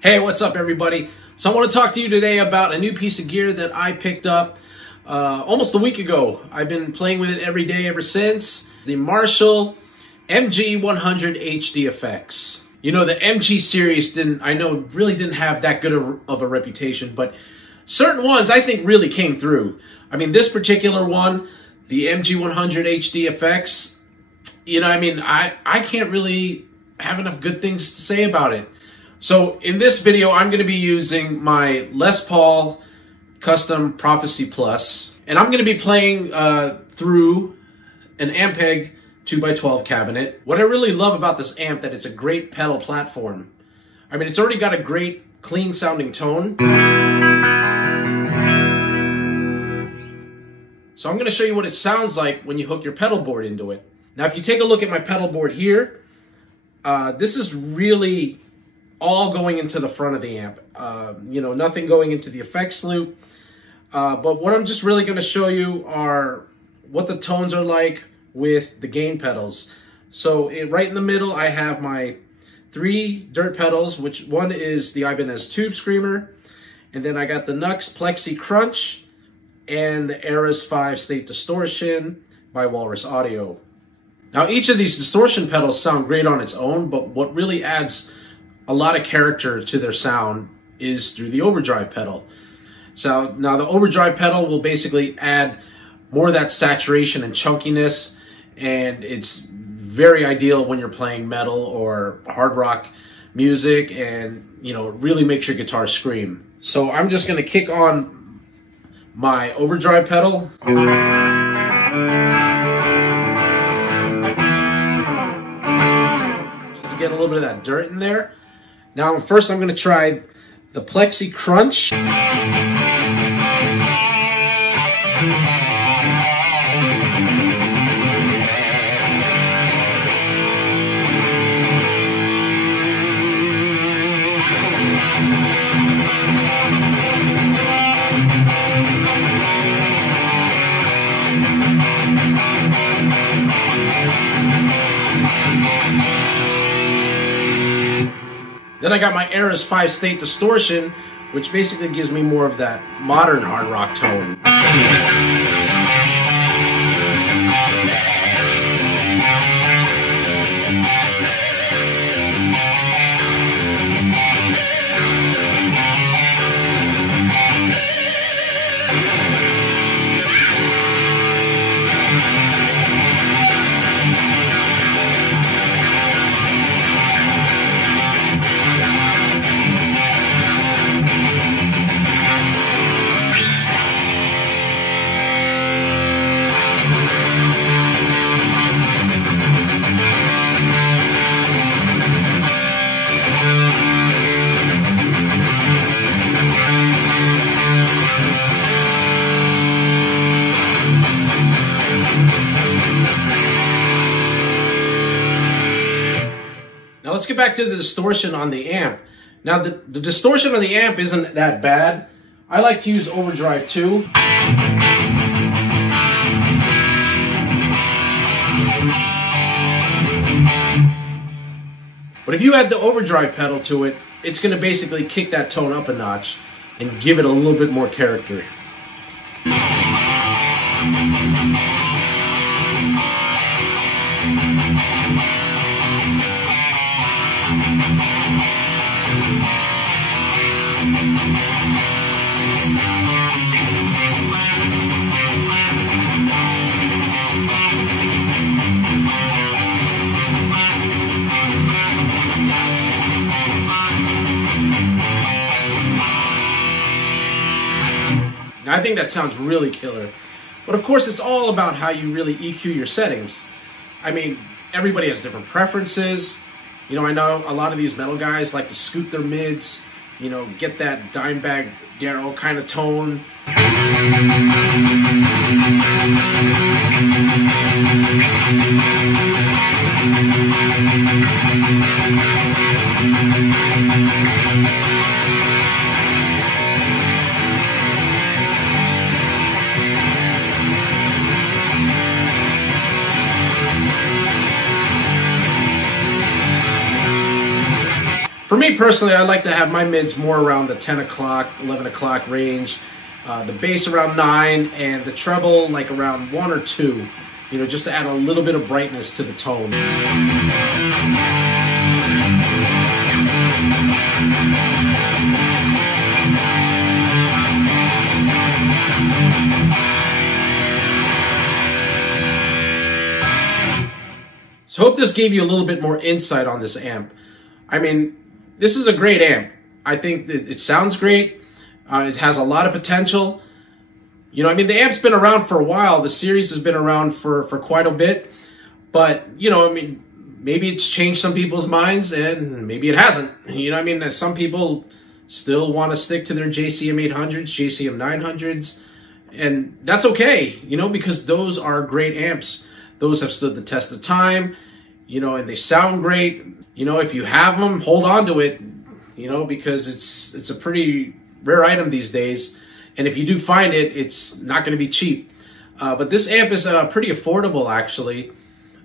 Hey, what's up everybody? So I want to talk to you today about a new piece of gear that I picked up almost a week ago. I've been playing with it every day ever since. The Marshall MG-100HDFX. You know, the MG series really didn't have that good of a reputation, but certain ones I think really came through. I mean, this particular one, the MG-100HDFX, you know, I mean, I can't really have enough good things to say about it. So in this video, I'm going to be using my Les Paul Custom Prophecy Plus, and I'm going to be playing through an Ampeg 2x12 cabinet. What I really love about this amp, that it's a great pedal platform. I mean, it's already got a great clean sounding tone. So I'm going to show you what it sounds like when you hook your pedal board into it. Now, if you take a look at my pedal board here, this is really all going into the front of the amp. You know, nothing going into the effects loop. But what I'm just really going to show you are what the tones are like with the gain pedals. So right in the middle, I have my 3 dirt pedals, which one is the Ibanez Tube Screamer, and then I got the Nux Plexi Crunch and the Era's 5-state Distortion by Walrus Audio. Now, each of these distortion pedals sound great on its own, but what really adds a lot of character to their sound is through the overdrive pedal. So now the overdrive pedal will basically add more of that saturation and chunkiness, and it's very ideal when you're playing metal or hard rock music, and you know, it really makes your guitar scream. So I'm just going to kick on my overdrive pedal. Just to get a little bit of that dirt in there. Now, first I'm going to try the Plexi Crunch. Then I got my Era's 5-state Distortion, which basically gives me more of that modern hard rock tone. Now let's get back to the distortion on the amp. Now the distortion on the amp isn't that bad. I like to use overdrive too. But if you add the overdrive pedal to it, it's going to basically kick that tone up a notch and give it a little bit more character. Now, I think that sounds really killer. But of course, it's all about how you really EQ your settings. I mean, everybody has different preferences. You know, I know a lot of these metal guys like to scoop their mids, you know, get that Dimebag Darrell kind of tone. For me personally, I like to have my mids more around the 10 o'clock, 11 o'clock range. The bass around 9, and the treble like around 1 or 2. You know, just to add a little bit of brightness to the tone. So I hope this gave you a little bit more insight on this amp. I mean, this is a great amp. I think that it sounds great. It has a lot of potential. You know, I mean, the amp's been around for a while. The series has been around for quite a bit. But, you know, I mean, maybe it's changed some people's minds and maybe it hasn't. You know, I mean, some people still want to stick to their JCM 800s, JCM 900s. And that's okay, you know, because those are great amps. Those have stood the test of time, you know, and they sound great. You know, if you have them, hold on to it, you know, because it's a pretty rare item these days. And if you do find it, it's not going to be cheap. But this amp is pretty affordable, actually.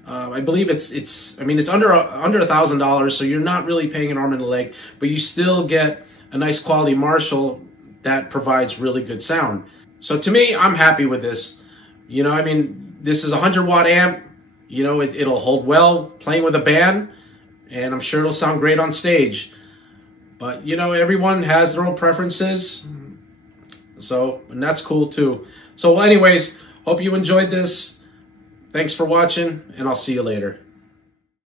I believe it's under $1,000, so you're not really paying an arm and a leg, but you still get a nice quality Marshall that provides really good sound. So to me, I'm happy with this. You know, I mean, this is a 100-watt amp. You know, it'll hold well playing with a band, and I'm sure it'll sound great on stage. But, you know, everyone has their own preferences. So, and that's cool too. So anyways, hope you enjoyed this. Thanks for watching, and I'll see you later.